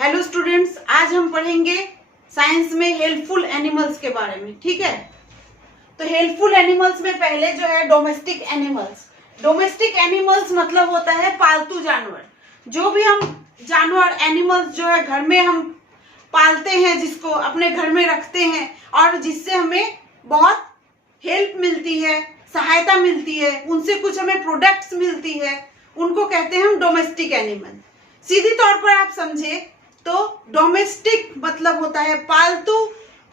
Hello students, आज हम पढ़ेंगे साइंस में हेल्पफुल एनिमल्स के बारे में। ठीक है, तो हेल्पफुल एनिमल्स में पहले जो है डोमेस्टिक एनिमल्स। डोमेस्टिक एनिमल्स मतलब होता है पालतू जानवर। जो भी हम जानवर एनिमल्स जो है घर में हम पालते हैं, जिसको अपने घर में रखते हैं और जिससे हमें बहुत हेल्प मिलती है, सहायता मिलती है, उनसे कुछ हमें प्रोडक्ट्स मिलती है, उनको कहते हैं हम डोमेस्टिक एनिमल। सीधी तौर पर आप समझे तो डोमेस्टिक मतलब होता है पालतू,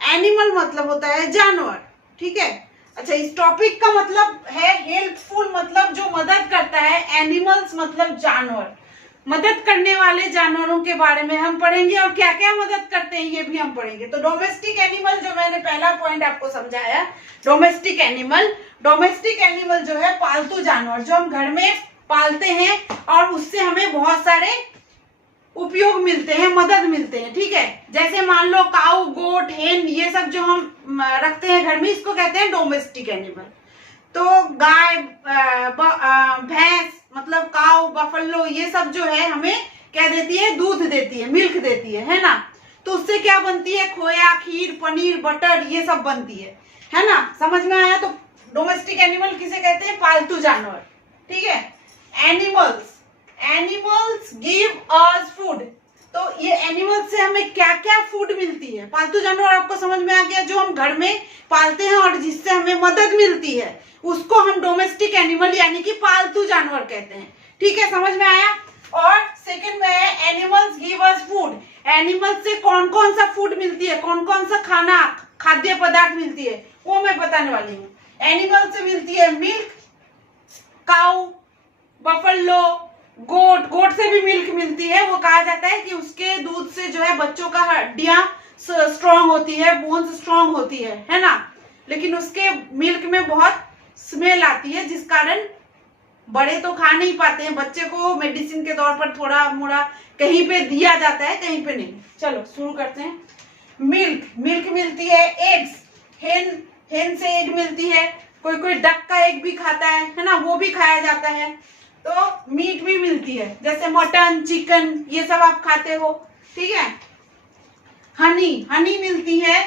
एनिमल मतलब होता है जानवर। ठीक है, अच्छा, इस टॉपिक का मतलब है हेल्पफुल, मतलब जो मदद करता है। एनिमल्स मतलब जानवर, मदद करने वाले जानवरों के बारे में हम पढ़ेंगे और क्या क्या मदद करते हैं ये भी हम पढ़ेंगे। तो डोमेस्टिक एनिमल, जो मैंने पहला पॉइंट आपको समझाया, डोमेस्टिक एनिमल जो है पालतू जानवर, जो हम घर में पालते हैं और उससे हमें बहुत सारे उपयोग मिलते हैं, मदद मिलते हैं। ठीक है, जैसे मान लो काऊ, गोट, हेन, ये सब जो हम रखते हैं घर में, इसको कहते हैं डोमेस्टिक एनिमल। तो गाय, भैंस मतलब काऊ, बफलो, ये सब जो है हमें क्या देती है? दूध देती है, मिल्क देती है ना। तो उससे क्या बनती है? खोया, खीर, पनीर, बटर, ये सब बनती है ना। समझ में आया? तो डोमेस्टिक एनिमल किसे कहते हैं? पालतू जानवर। ठीक है, एनिमल्स गिव अस फूड। तो ये एनिमल्स से हमें क्या क्या फूड मिलती है? पालतू जानवर आपको समझ में आ गया, जो हम घर में पालते हैं और जिससे हमें मदद मिलती है, उसको हम डोमेस्टिक एनिमल यानी कि पालतू जानवर कहते हैं। ठीक है, समझ में आया? और सेकंड में है animals give us food. Animals से कौन कौन सा फूड मिलती है, कौन कौन सा खाना, खाद्य पदार्थ मिलती है, वो मैं बताने वाली हूँ। एनिमल से मिलती है मिल्क, काऊ, बफलो, गोट से भी मिल्क मिलती है। वो कहा जाता है कि उसके दूध से जो है बच्चों का हड्डियां स्ट्रांग होती है, बोन्स स्ट्रांग होती है ना। लेकिन उसके मिल्क में बहुत स्मेल आती है, जिस कारण बड़े तो खा नहीं पाते हैं, बच्चे को मेडिसिन के तौर पर थोड़ा मोड़ा कहीं पे दिया जाता है, कहीं पे नहीं। चलो शुरू करते हैं। मिल्क मिलती है। एग्स, हेन से एग मिलती है। कोई डक का एग भी खाता है ना, वो भी खाया जाता है। तो मीट भी मिलती है, जैसे मटन, चिकन, ये सब आप खाते हो। ठीक है, हनी मिलती है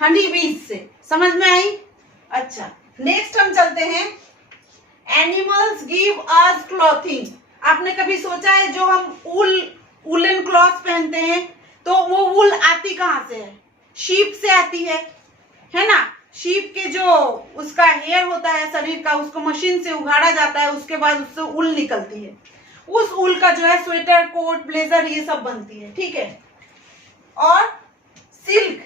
हनी बीज से। समझ में आई? अच्छा, नेक्स्ट हम चलते हैं। Animals give us clothing. आपने कभी सोचा है जो हम वुलन क्लॉथ पहनते हैं, तो वो वुल आती कहाँ से है? शीप से आती है ना। शीप के जो उसका हेयर होता है शरीर का, उसको मशीन से उगाड़ा जाता है, उसके बाद उससे ऊल निकलती है। उस ऊल का जो है स्वेटर, कोट, ब्लेजर, ये सब बनती है। ठीक है, और सिल्क,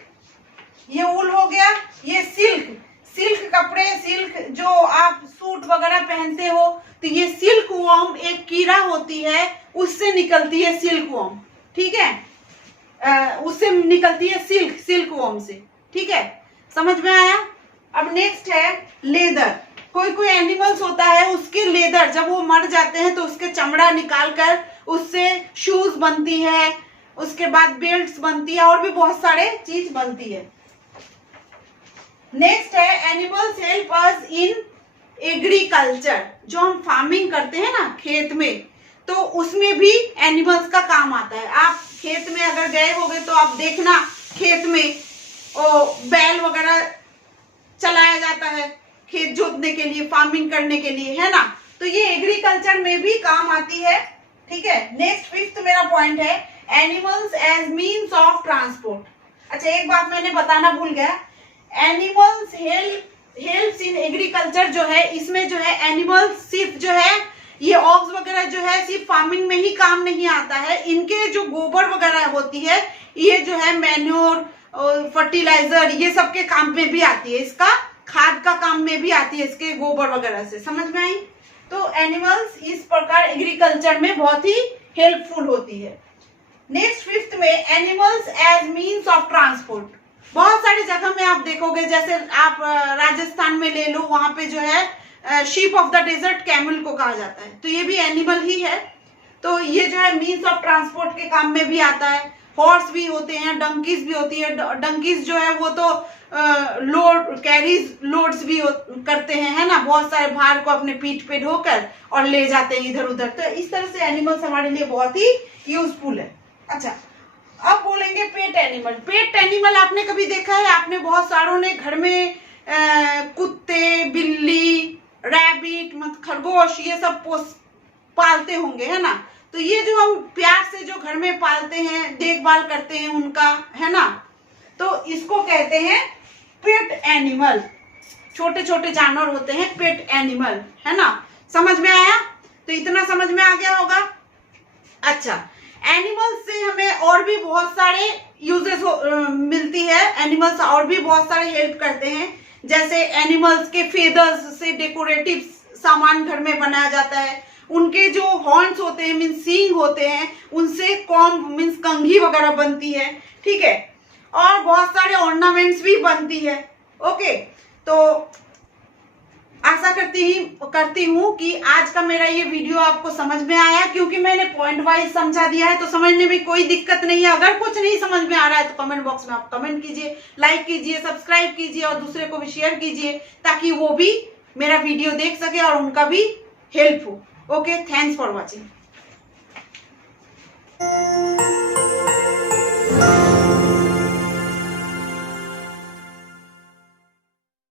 ये ऊल हो गया। ये सिल्क कपड़े, सिल्क जो आप सूट वगैरह पहनते हो, तो ये सिल्क वॉर्म एक कीड़ा होती है, उससे निकलती है सिल्क वॉर्म। ठीक है, उससे निकलती है सिल्क वॉर्म से। ठीक है, समझ में आया? अब नेक्स्ट है लेदर। कोई एनिमल्स होता है, उसके लेदर जब वो मर जाते हैं तो उसके चमड़ा निकालकर उससे शूज बनती है, उसके बाद बेल्ट्स बनती है, और भी बहुत सारे चीज बनती है। नेक्स्ट है animals help us in agriculture. जो हम फार्मिंग करते हैं ना खेत में, तो उसमें भी एनिमल्स का काम आता है। आप खेत में अगर गए होगे तो आप देखना, खेत में बैल वगैरह चलाया जाता है खेत जोतने के लिए, फार्मिंग करने के लिए, है ना। तो ये एग्रीकल्चर में भी काम आती है। ठीक है, नेक्स्ट फिफ्थ मेरा पॉइंट है animals as means of transport. अच्छा, एक बात मैंने बताना भूल गया, एनिमल्स हेल्प्स इन एग्रीकल्चर जो है, इसमें जो है एनिमल्स सिर्फ जो है ये ऑक्स वगैरह जो है सिर्फ फार्मिंग में ही काम नहीं आता है। इनके जो गोबर वगैरह होती है, ये जो है मैन्योर और फर्टिलाइजर, ये सब के काम में भी आती है, इसका खाद का काम में भी आती है, इसके गोबर वगैरह से। समझ में आई? तो एनिमल्स इस प्रकार एग्रीकल्चर में बहुत ही हेल्पफुल होती है। नेक्स्ट फिफ्थ में animals as means of transport. बहुत सारी जगह में आप देखोगे, जैसे आप राजस्थान में ले लो, वहां पे जो है ship of the desert camel को कहा जाता है, तो ये भी एनिमल ही है। तो ये जो है मीन्स ऑफ ट्रांसपोर्ट के काम में भी आता है। हॉर्स भी होते हैं, डंकीज भी होती है। डंकीज जो है वो तो लोड्स भी करते हैं, है ना, बहुत सारे भार को अपने पीठ पे ढोकर और ले जाते हैं इधर उधर। तो इस तरह से एनिमल्स हमारे लिए बहुत ही यूजफुल है। अच्छा, पढ़ेंगे पेट एनिमल। पेट एनिमल आपने कभी देखा है? आपने बहुत सारों ने घर में कुत्ते, बिल्ली, रैबिट, मतलब खरगोश, ये सब पालते होंगे, है ना। तो ये जो हम प्यार से जो घर में पालते हैं, देखभाल करते हैं उनका, है ना, तो इसको कहते हैं पेट एनिमल। छोटे छोटे जानवर होते हैं पेट एनिमल, है ना। समझ में आया? तो इतना समझ में आ गया होगा। अच्छा, एनिमल्स से हमें और भी बहुत सारे यूजेस मिलती है। एनिमल्स और भी बहुत सारे हेल्प करते हैं, जैसे एनिमल्स के फेदर्स से डेकोरेटिव सामान घर में बनाया जाता है। उनके जो हॉर्न्स होते हैं, मीन्स सींग होते हैं, उनसे कॉम्ब मीन्स कंघी वगैरह बनती है, ठीक है। और बहुत सारे ऑर्नामेंट्स भी बनती है। ओके, तो आशा करती हूँ कि आज का मेरा ये वीडियो आपको समझ में आया, क्योंकि मैंने पॉइंट वाइज समझा दिया है, तो समझने में कोई दिक्कत नहीं है। अगर कुछ नहीं समझ में आ रहा है तो कमेंट बॉक्स में आप कमेंट कीजिए, लाइक कीजिए, सब्सक्राइब कीजिए और दूसरे को भी शेयर कीजिए, ताकि वो भी मेरा वीडियो देख सके और उनका भी हेल्प हो। Okay, thanks for watching.